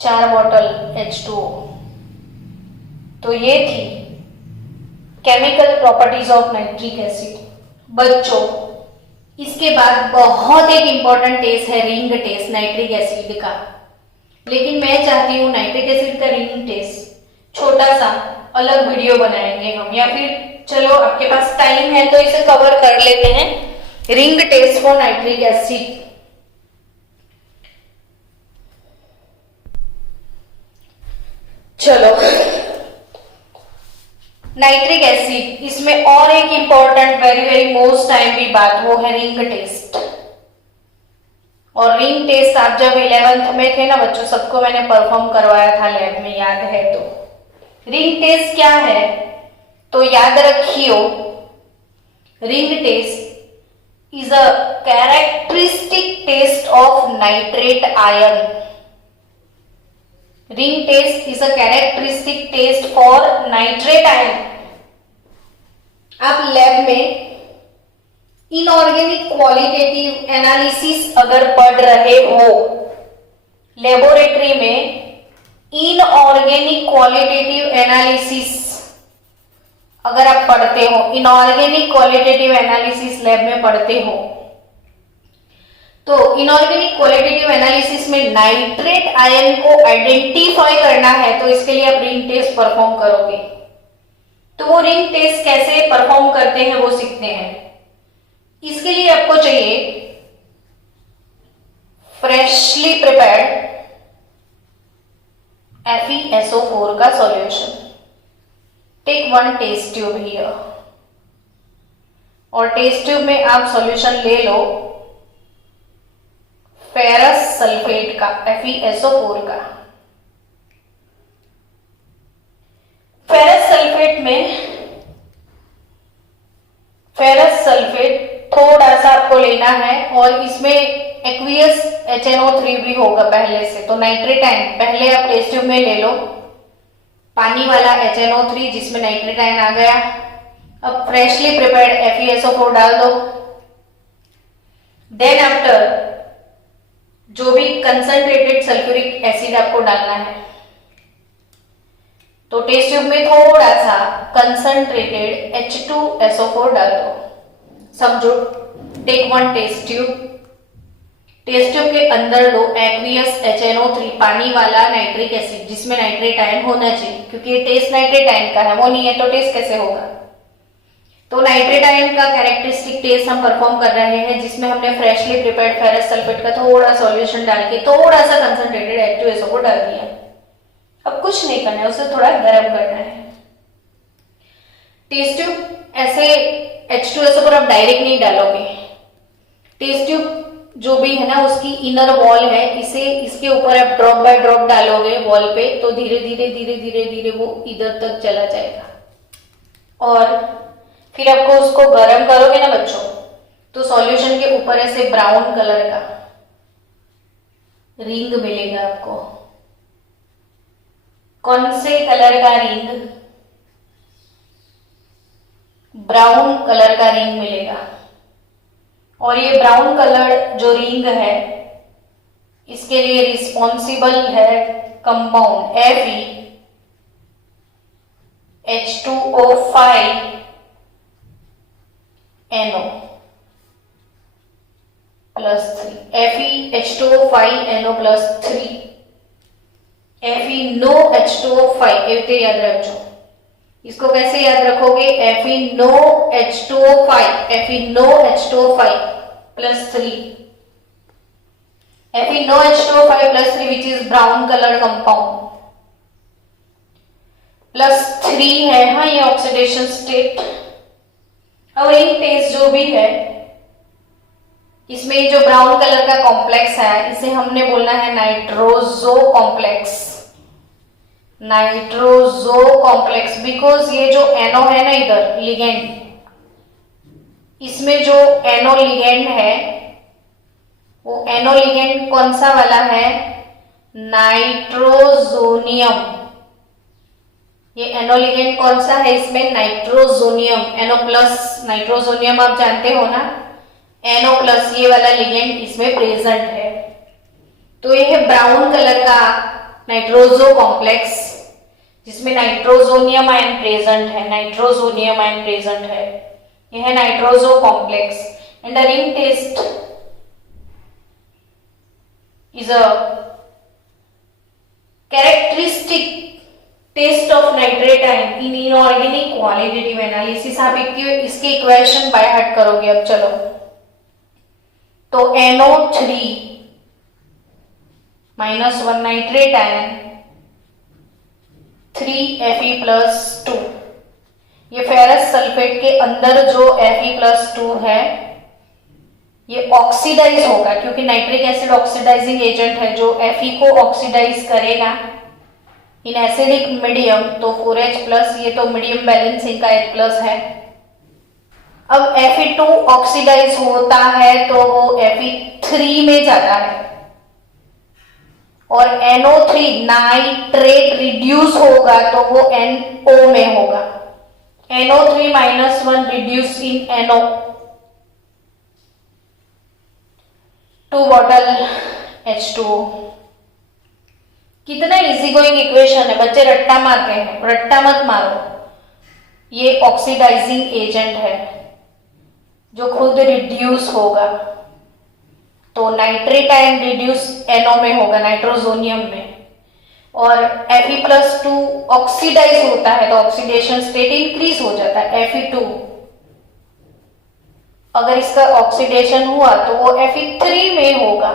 4 बॉटल H2O। तो ये थी chemical properties of nitric acid. बच्चों, इसके बाद बहुत एक इंपॉर्टेंट टेस्ट है रिंग टेस्ट नाइट्रिक एसिड का, लेकिन मैं चाहती हूँ नाइट्रिक एसिड का रिंग टेस्ट छोटा सा अलग वीडियो बनाएंगे हम, या फिर चलो आपके पास टाइम है तो इसे कवर कर लेते हैं। Ring test for nitric acid. चलो, नाइट्रिक एसिड, इसमें और एक important very very most time की बात, वो है रिंग टेस्ट। और रिंग टेस्ट आप जब 11th में थे ना बच्चों, सबको मैंने परफॉर्म करवाया था लैब में, याद है? तो रिंग टेस्ट क्या है तो याद रखियो, ring test is a characteristic test of nitrate ion. Ring test is a characteristic test for nitrate ion। आप लैब में इनऑर्गेनिक क्वालिटेटिव एनालिसिस अगर पढ़ रहे हो, लेबोरेटरी में इनऑर्गेनिक क्वालिटेटिव एनालिसिस अगर आप पढ़ते हो, इनऑर्गेनिक क्वालिटेटिव एनालिसिस लैब में पढ़ते हो, तो इनऑर्गेनिक क्वालिटेटिव एनालिसिस में नाइट्रेट आयन को आइडेंटिफाई करना है, तो इसके लिए आप रिंग टेस्ट परफॉर्म करोगे। तो वो रिंग टेस्ट कैसे परफॉर्म करते हैं वो सीखते हैं। इसके लिए आपको चाहिए फ्रेशली प्रिपेयर्ड FeSO4 का solution. Take 1 test tube here, और टेस्ट ट्यूब में आप सॉल्यूशन ले लो फेरस सल्फेट का, FeSO4 का। फेरस सल्फेट में फेरस सल्फेट थोड़ा सा आपको लेना है, और इसमें एक्वियस HNO3 भी होगा पहले से, तो नाइट्रेट आयन पहले आप टेस्ट ट्यूब में ले लो, पानी वाला HNO3 जिसमें नाइट्रेट आयन आ गया। अब फ्रेशली प्रिपेयर्ड FeSO4 डाल दो। देन आफ्टर जो भी कंसंट्रेटेड सल्फ्यूरिक एसिड आपको डालना है, तो टेस्ट ट्यूब में थोड़ा सा कंसंट्रेटेड H2SO4 डाल दो। समझो, take 1 test tube. Test tube के अंदर दो एक्वियस HNO3 पानी वाला नाइट्रिक एसिड जिसमें नाइट्रेट आयन होना चाहिए, क्योंकि ये टेस्ट नाइट्रेट आयन का है, वो नहीं है तो टेस्ट कैसे होगा। तो नाइट्रेट आयन का कैरेक्टरिस्टिक टेस्ट हम परफॉर्म कर रहे हैं, जिसमें हमने फ्रेशली प्रिपेयर्ड फेरस सल्फेट का थोड़ा सॉल्यूशन डाल के थोड़ा सा कंसंट्रेटेड H2SO को डाल दिया। अब कुछ नहीं करना है, उसे थोड़ा गर्म करना है। टेस्ट ट्यूब ऐसे H2SO पर आप डायरेक्ट नहीं डालोगे। टेस्ट ट्यूब जो भी है ना, उसकी इनर वॉल है, इसे इसके ऊपर आप ड्रॉप बाय ड्रॉप डालोगे वॉल पे, तो धीरे धीरे धीरे धीरे धीरे वो इधर तक चला जाएगा। और फिर आपको उसको गर्म करोगे ना बच्चों, तो सॉल्यूशन के ऊपर ऐसे ब्राउन कलर का रिंग मिलेगा आपको। कौन से कलर का रिंग? ब्राउन कलर का रिंग मिलेगा। और ये ब्राउन कलर जो रिंग है, इसके लिए रिस्पॉन्सिबल है compound FeH2O5 NO +3 FeH2O5 NO +3 FeNOH2O5 ये याद रखो। इसको कैसे याद रखोगे? FeNOH2O5 +3 FeNOH2O5 +3 which is brown colored compound +3 है। हाँ, ये ऑक्सीडेशन स्टेट। अब रिंग टेस्ट जो भी है, इसमें जो ब्राउन कलर का कॉम्प्लेक्स है, इसे हमने बोलना है नाइट्रोजो कॉम्प्लेक्स। नाइट्रोजो कॉम्प्लेक्स, बिकॉज ये जो एनो है ना इधर लिगेंड, इसमें जो एनो लिगेंड है, वो एनो लिगेंड कौन सा वाला है? नाइट्रोजोनियम। ये एनो लिगेंड कौन सा है इसमें? नाइट्रोजोनियम। एनो प्लस नाइट्रोजोनियम आप जानते हो ना, एनो प्लस ये वाला लिगेंड इसमें प्रेजेंट है। तो ये है ब्राउन कलर का नाइट्रोजो कॉम्प्लेक्स, जिसमें नाइट्रोजोनियम आयन प्रेजेंट है। नाइट्रोजोनियम आयन प्रेजेंट है, यह है nitroso complex. And the ring test is a characteristic test of nitrate ion in inorganic qualitative analysis. आप इसके इक्वेशन बाय हार्ट करोगे। अब चलो, तो NO3 -1 नाइट्रेट आयन 3Fe+2, ये फेरस सल्फेट के अंदर जो Fe+2 है, ये ऑक्सीडाइज होगा, क्योंकि नाइट्रिक एसिड ऑक्सीडाइजिंग एजेंट है जो Fe को ऑक्सीडाइज करेगा इन एसिडिक मीडियम। तो 4H+, ये तो मीडियम बैलेंसिंग का H+ है। अब Fe2 ऑक्सीडाइज होता है तो वो Fe3 में जाता है, और NO3 नाइट्रेट रिड्यूस होगा तो वो NO में होगा। NO3 -1 reduce in NO। 2 bottle H2O। कितना इजी गोइंग इक्वेशन है बच्चे, रट्टा मारते हैं, रट्टा मत मारो। ये ऑक्सीडाइजिंग एजेंट है जो खुद रिड्यूस होगा, तो नाइट्रेट आयन रिड्यूस NO में होगा, नाइट्रोजोनियम में, और Fe+2 ऑक्सीडाइज होता है तो ऑक्सीडेशन स्टेट इंक्रीज हो जाता है Fe2। अगर इसका ऑक्सीडेशन हुआ तो वो Fe3 में होगा,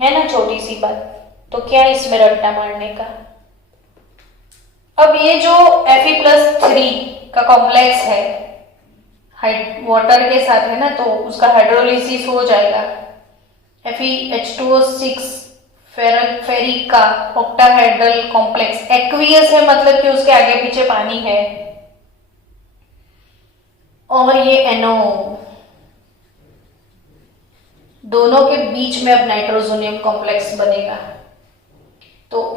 है ना, छोटी सी बात। तो क्या इसमें रट्टा मारने का। अब ये जो Fe+3 का कॉम्प्लेक्स है वाटर के साथ है ना, तो उसका हाइड्रोलिसिस हो जाएगा। FeH2O6 फेरिक का ऑक्टाहेड्रल कॉम्प्लेक्स एक्वियस है, मतलब कि उसके आगे पीछे पानी है, और ये NO, दोनों के बीच में अब नाइट्रोजोनियम कॉम्प्लेक्स बनेगा। तो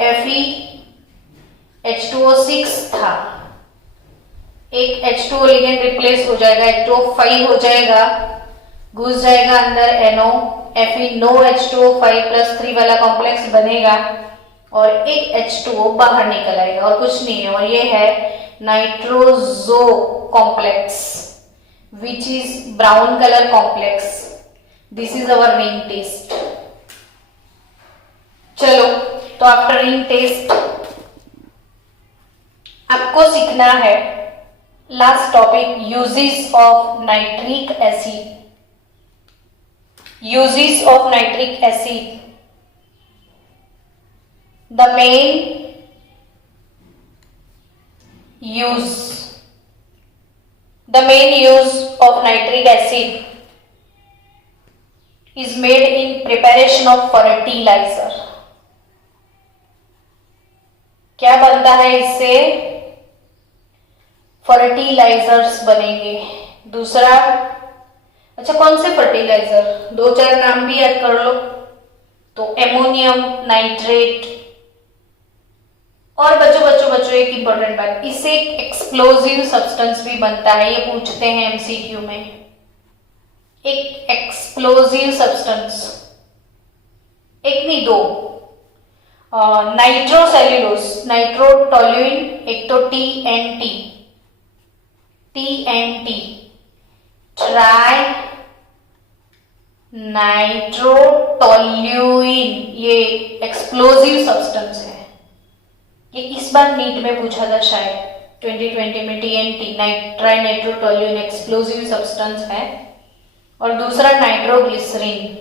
FeH2O6 था, एक H2O लिगेंड रिप्लेस हो जाएगा, H2O5 हो जाएगा, घुस जाएगा अंदर NO, FeNOH2O5 +3 वाला कॉम्प्लेक्स बनेगा, और एक H2O बाहर निकल आएगा, और कुछ नहीं है। और ये है nitroso complex which is brown colour complex. This is our ring test. चलो, तो आफ्टर रिंग टेस्ट आपको सीखना है last topic, uses of nitric acid. Uses of nitric acid. The main use of nitric acid is made in preparation of fertilizer. क्या बनता है इससे? Fertilisers बनेंगे. दूसरा, अच्छा कौन से फर्टिलाइजर? 2-4 नाम भी याद कर लो. तो एमोनियम नाइट्रेट. और बच्चों एक इंपॉर्टेंट बात, इससे एक एक्सप्लोजिव सब्सटेंस भी बनता है. ये पूछते हैं एमसीक्यू में. एक एक्सप्लोजिव सब्सटेंस, एक नहीं दो, नाइट्रोसेल्यूलोज, नाइट्रोटोल्यूइन, एक तो टीएनटी, ट्राई नाइट्रोटोल्यूइन, ये एक्सप्लोजिव सब्सटेंस है. ये इस बार नीट में पूछा था शायद 2020 में. टीएनटी ट्राई नाइट्रोटोल्यूइन एक्सप्लोजिव सब्सटेंस है. और दूसरा नाइट्रोग्लिसरीन,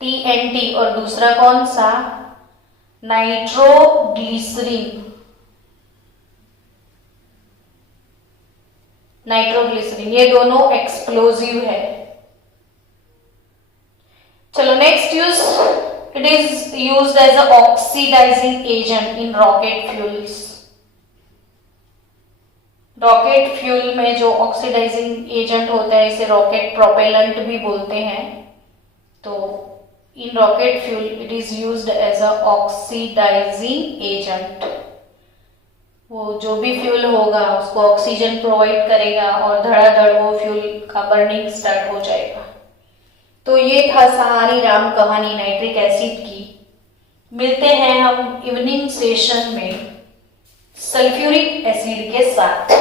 टीएनटी, और दूसरा कौन सा? नाइट्रोग्लिसरीन. ये दोनों एक्सप्लोजिव है. चलो next use, it is used as a oxidising agent in rocket fuels. Rocket fuel में जो ऑक्सीडाइजिंग एजेंट होता है, इसे रॉकेट प्रोपेलेंट भी बोलते हैं. तो in rocket fuel it is used as a oxidising agent. वो जो भी फ्यूल होगा उसको ऑक्सीजन प्रोवाइड करेगा और धड़ाधड़ वो फ्यूल का बर्निंग स्टार्ट हो जाएगा. तो ये था सारी राम कहानी नाइट्रिक एसिड की. मिलते हैं हम इवनिंग सेशन में सल्फ्यूरिक एसिड के साथ.